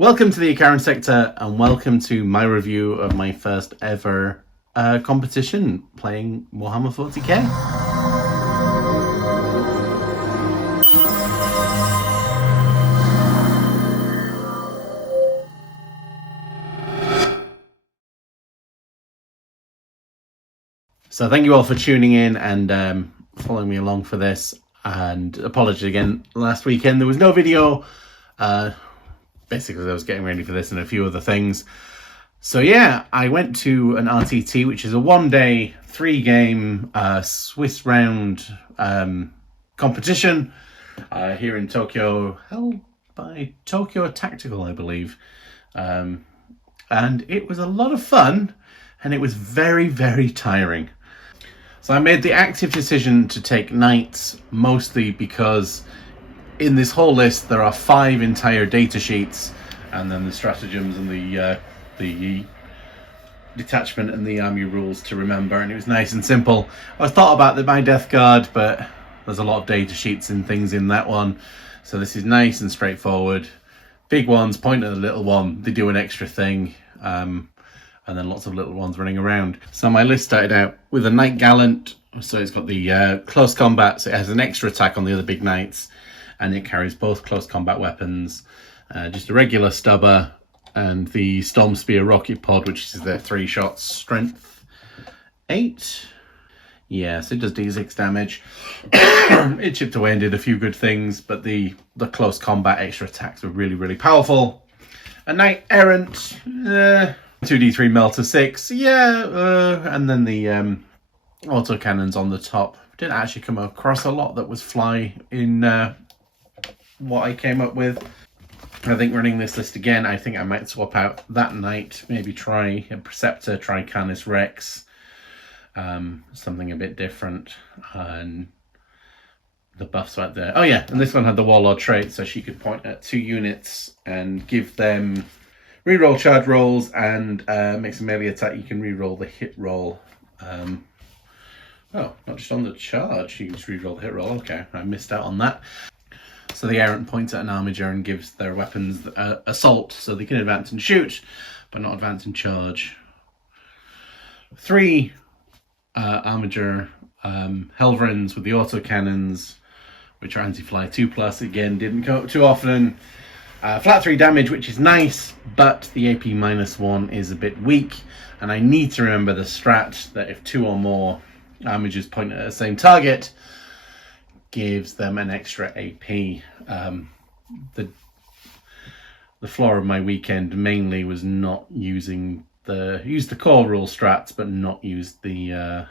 Welcome to the Icaran sector and welcome to my review of my first ever competition playing Warhammer 40k. So thank you all for tuning in and following me along for this, and apologies again, last weekend there was no video, basically I was getting ready for this and a few other things. So yeah, I went to an RTT, which is a one-day, 3-game Swiss round competition here in Tokyo, held by Tokyo Tactical, I believe. And it was a lot of fun, and it was very, very tiring. So I made the active decision to take knights, mostly because in this whole list there are 5 entire data sheets, and then the stratagems and the detachment and the army rules to remember, and it was nice and simple. I thought about my death guard, but there's a lot of data sheets and things in that one, so this is nice and straightforward. Big ones point at the little one, they do an extra thing, and then lots of little ones running around. So my list started out with a knight gallant, so it's got the close combat, so it has an extra attack on the other big knights, and it carries both close combat weapons, just a regular stubber, and the Storm Spear rocket pod, which is their 3 shots, strength 8. Yes, it does d6 damage. It chipped away and did a few good things, but the close combat extra attacks were really, really powerful. A knight errant, 2d3 melter 6, and then the auto cannons on the top. Didn't actually come across a lot that was fly in what I came up with. I think running this list again, I think I might swap out that knight, maybe try a Preceptor, try Canis Rex, something a bit different, and the buffs right there. Oh yeah, and this one had the Warlord trait, so she could point at 2 units and give them reroll charge rolls, and makes a melee attack. You can reroll the hit roll. Oh, not just on the charge, you can just reroll the hit roll. Okay, I missed out on that. So the errant points at an armiger and gives their weapons assault, so they can advance and shoot, but not advance and charge. 3 armiger Helverins with the autocannons, which are anti-fly 2+. Again, didn't come up too often. Flat 3 damage, which is nice, but the AP -1 is a bit weak, and I need to remember the strat that if 2 or more armigers point at the same target, gives them an extra AP. The flaw of my weekend mainly was not using the core rule strats, but not use the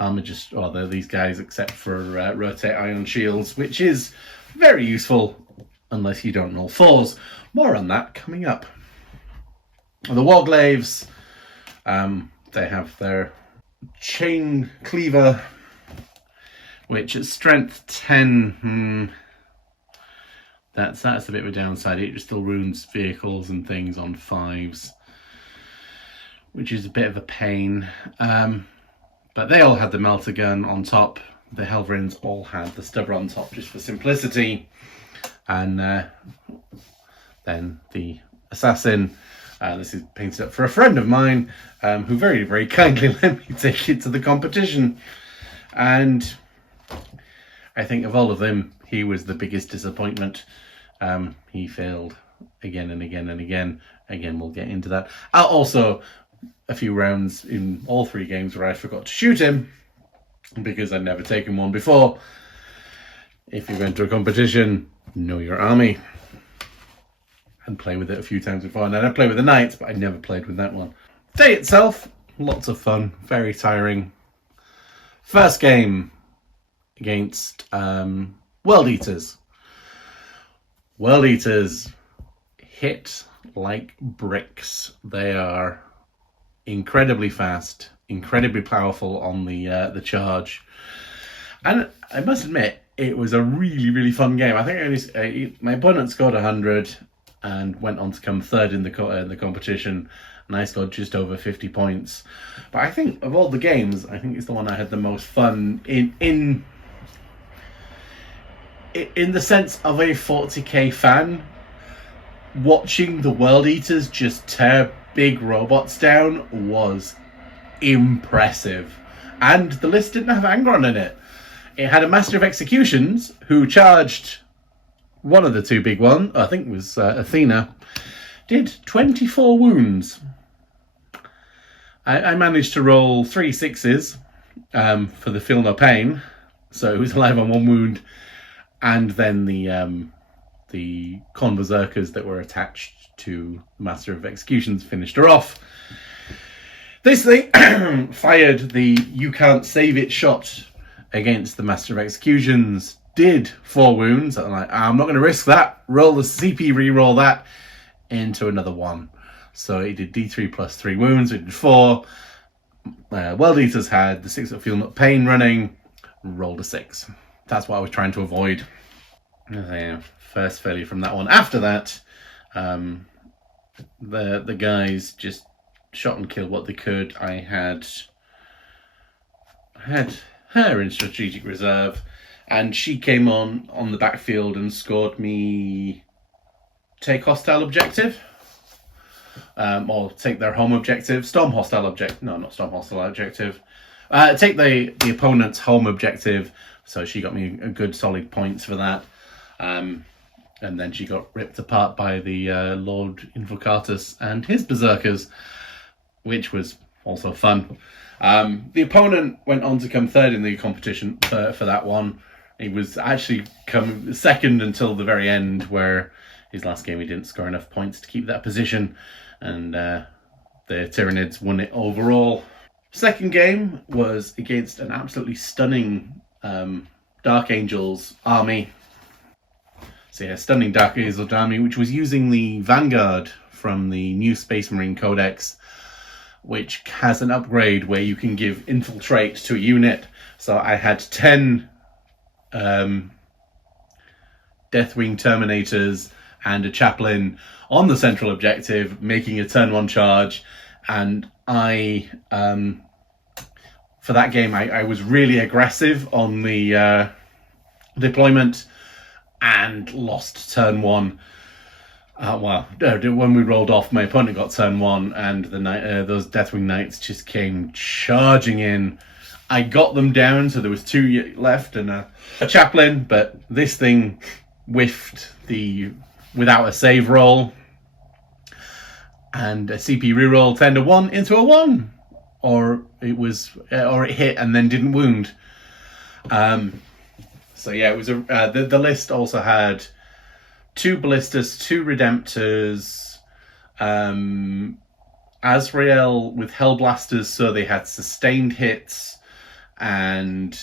armigers or these guys, except for rotate ion shields, which is very useful unless you don't roll 4s. More on that coming up. The Warglaves, they have their chain cleaver, which at strength 10, that's a bit of a downside. It still ruins vehicles and things on 5s, which is a bit of a pain. But they all had the melter gun on top. The Helverins all had the stubber on top, just for simplicity. And then the assassin, this is painted up for a friend of mine, who very, very kindly let me take it to the competition. And I think of all of them, he was the biggest disappointment. He failed again and again and again. Again, we'll get into that. Also, a few rounds in all 3 games where I forgot to shoot him because I'd never taken one before. If you're going to a competition, know your army and play with it a few times before. And then I played with the knights, but I never played with that one. Day itself, lots of fun, very tiring. First game against World Eaters. World Eaters hit like bricks. They are incredibly fast, incredibly powerful on the charge, and I must admit it was a really, really fun game. I think my opponent scored 100 and went on to come 3rd in the competition, and I scored just over 50 points. But I think of all the games, I think it's the one I had the most fun in the sense of a 40k fan. watching the World Eaters just tear big robots down was impressive. And the list didn't have Angron in it. It had a Master of Executions who charged one of the two big ones, I think it was Athena, did 24 wounds. I managed to roll 3 6s for the Feel No Pain, so it was alive on 1 wound, and then the Con Berserkers that were attached to Master of Executions finished her off. This thing fired the "you can't save it" shot against the Master of Executions, did 4 wounds. I'm like, I'm not going to risk that. Roll the CP, re-roll that into another 1. So it did D3 plus 3 wounds. It did 4. World Eaters had the 6 of Feel No Pain running. Rolled a 6. That's what I was trying to avoid. First failure from that one. After that, the guys just shot and killed what they could. I had her in strategic reserve, and she came on the backfield and scored me take hostile objective, or take their home objective. Storm hostile objective. No, not storm hostile objective. Take the opponent's home objective. So she got me a good solid points for that. And then she got ripped apart by the Lord Invocatus and his Berserkers, which was also fun. The opponent went on to come third in the competition for that one. He was actually come second until the very end, where his last game he didn't score enough points to keep that position, and the Tyranids won it overall. Second game was against an absolutely stunning Dark Angels army. So yeah, stunning Dark Angels army, which was using the Vanguard from the new Space Marine Codex, which has an upgrade where you can give infiltrate to a unit. So I had 10 Deathwing Terminators and a Chaplain on the central objective, making a turn 1 charge. And I, for that game, I was really aggressive on the deployment and lost turn 1. When we rolled off, my opponent got turn 1, and those Deathwing Knights just came charging in. I got them down, so there was 2 left and a Chaplain, but this thing whiffed without a save roll, and a CP reroll turned a 1 into a 1, or it hit and then didn't wound. So yeah, it was the list also had 2 Ballistas, 2 Redemptors, Azrael with Hellblasters, so they had sustained hits, and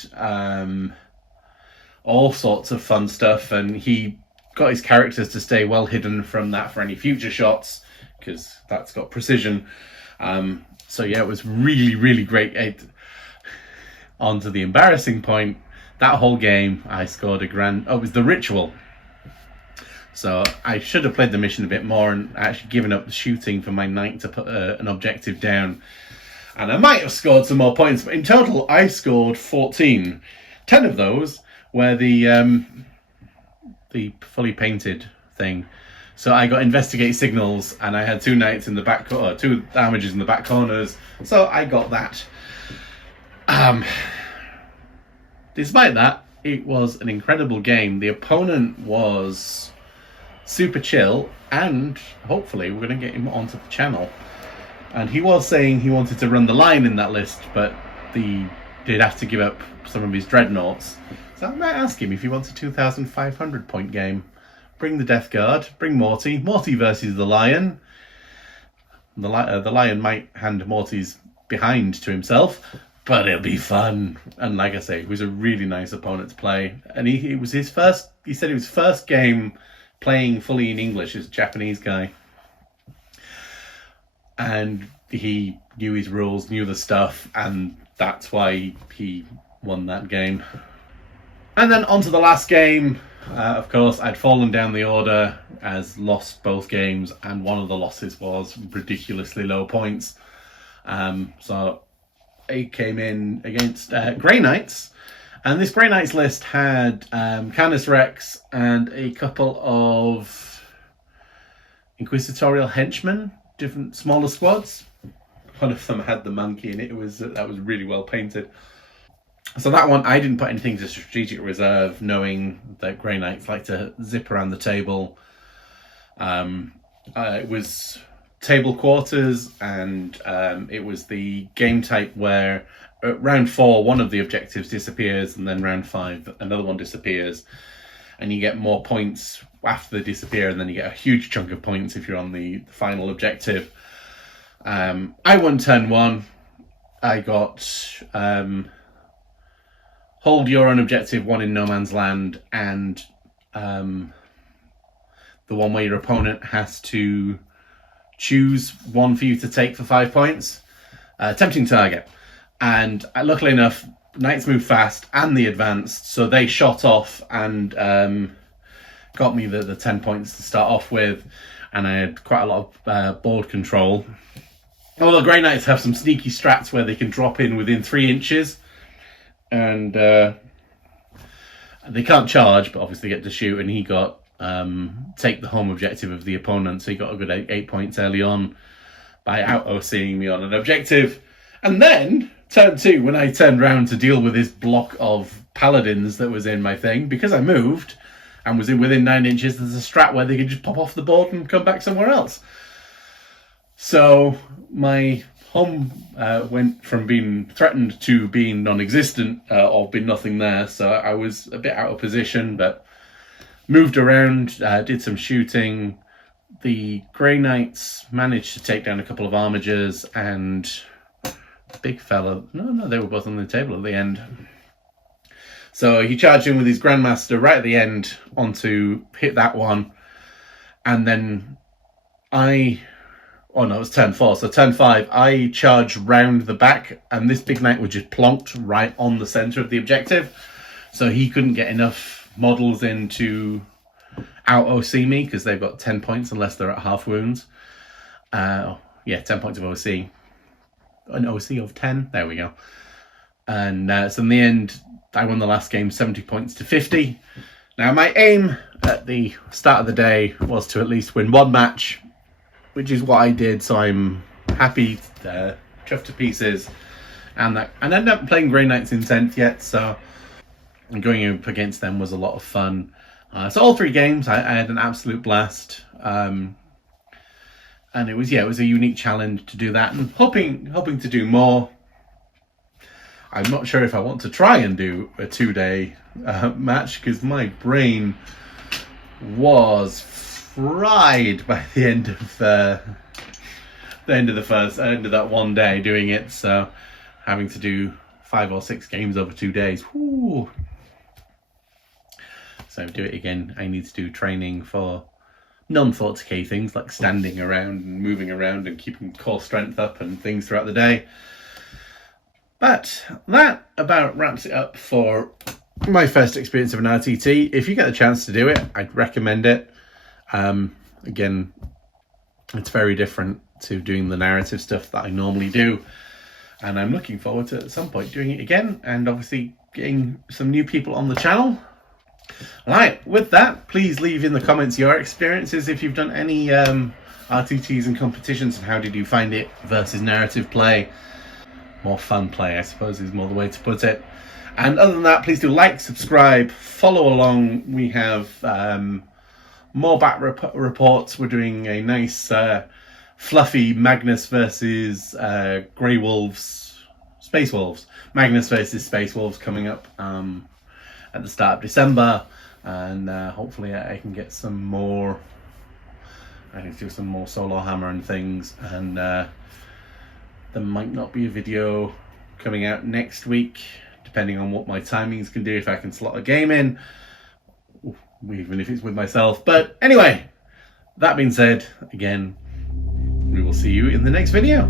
all sorts of fun stuff. And he got his characters to stay well hidden from that for any future shots, because that's got precision. So yeah, it was really, really great. On to the embarrassing point. That whole game, I scored it was the ritual. So I should have played the mission a bit more and actually given up the shooting for my knight to put an objective down. And I might have scored some more points, but in total I scored 14. 10 of those were the fully painted thing. So I got investigate signals, and I had 2 knights in the back, 2 damages in the back corners. So I got that. Despite that, it was an incredible game. The opponent was super chill, and hopefully we're going to get him onto the channel. And he was saying he wanted to run the line in that list, but he did have to give up some of his dreadnoughts. So I might ask him if he wants a 2,500 point game. Bring the Death Guard, bring Morty versus the Lion. The Lion might hand Morty's behind to himself, but it'll be fun. And like I say, he was a really nice opponent to play. And he said it was first game playing fully in English as a Japanese guy. And he knew his rules, knew the stuff, and that's why he won that game. And then on to the last game. Of course, I'd fallen down the order, as lost both games, and one of the losses was ridiculously low points. So I came in against Grey Knights, and this Grey Knights list had Canis Rex and a couple of inquisitorial henchmen, different smaller squads. One of them had the monkey in it. That was really well painted. So that one, I didn't put anything to strategic reserve, knowing that Grey Knights like to zip around the table. It was table quarters, and it was the game type where at round 4 one of the objectives disappears, and then round 5 another one disappears, and you get more points after they disappear, and then you get a huge chunk of points if you're on the final objective. I won turn 1. I got hold your own objective 1 in no man's land, and the one where your opponent has to choose one for you to take for 5 points. Tempting target. And luckily enough, Knights move fast and the advanced, so they shot off and got me the 10 points to start off with, and I had quite a lot of board control. Although Grey Knights have some sneaky strats where they can drop in within 3 inches, and they can't charge, but obviously get to shoot, and he got take the home objective of the opponent, so he got a good 8 points early on by out-OCing me on an objective. And then turn 2, when I turned round to deal with this block of paladins that was in my thing, because I moved and was within 9 inches, there's a strat where they could just pop off the board and come back somewhere else. So my home went from being threatened to being non-existent, or being nothing there, so I was a bit out of position, but moved around, did some shooting. The Grey Knights managed to take down a couple of armigers, and big fella, no, they were both on the table at the end. So he charged in with his Grandmaster right at the end onto hit that one, and then it was turn 4. So turn 5, I charged round the back, and this big knight was just plonked right on the centre of the objective, so he couldn't get enough models in to out-OC me, because they've got 10 points unless they're at half wounds. 10 points of OC. An OC of 10, there we go. And so in the end, I won the last game 70 points to 50. Now my aim at the start of the day was to at least win 1 match, which is what I did, so I'm happy, chuffed to pieces. And I ended up playing Grey Knights in 10th yet, so going up against them was a lot of fun. So all 3 games, I had an absolute blast. And it was a unique challenge to do that, and hoping to do more. I'm not sure if I want to try and do a 2-day match, because my brain was fried by the end of that one day doing it. So having to do 5 or 6 games over 2 days. Whew. So do it again. I need to do training for non-40k things like standing around and moving around and keeping core strength up and things throughout the day. But that about wraps it up for my first experience of an RTT. If you get the chance to do it, I'd recommend it. Again, it's very different to doing the narrative stuff that I normally do, and I'm looking forward to at some point doing it again, and obviously getting some new people on the channel. Right, with that, please leave in the comments your experiences if you've done any RTTs and competitions, and how did you find it versus narrative play. More fun play, I suppose, is more the way to put it. And other than that, please do like, subscribe, follow along. We have more back reports. We're doing a nice fluffy Magnus versus Grey Wolves, Space Wolves. Magnus versus Space Wolves coming up at the start of December, and hopefully I can get some more. I need to do some more Solar Hammer and things, and there might not be a video coming out next week, depending on what my timings can do, if I can slot a game in, even if it's with myself. But anyway, that being said, again, we will see you in the next video.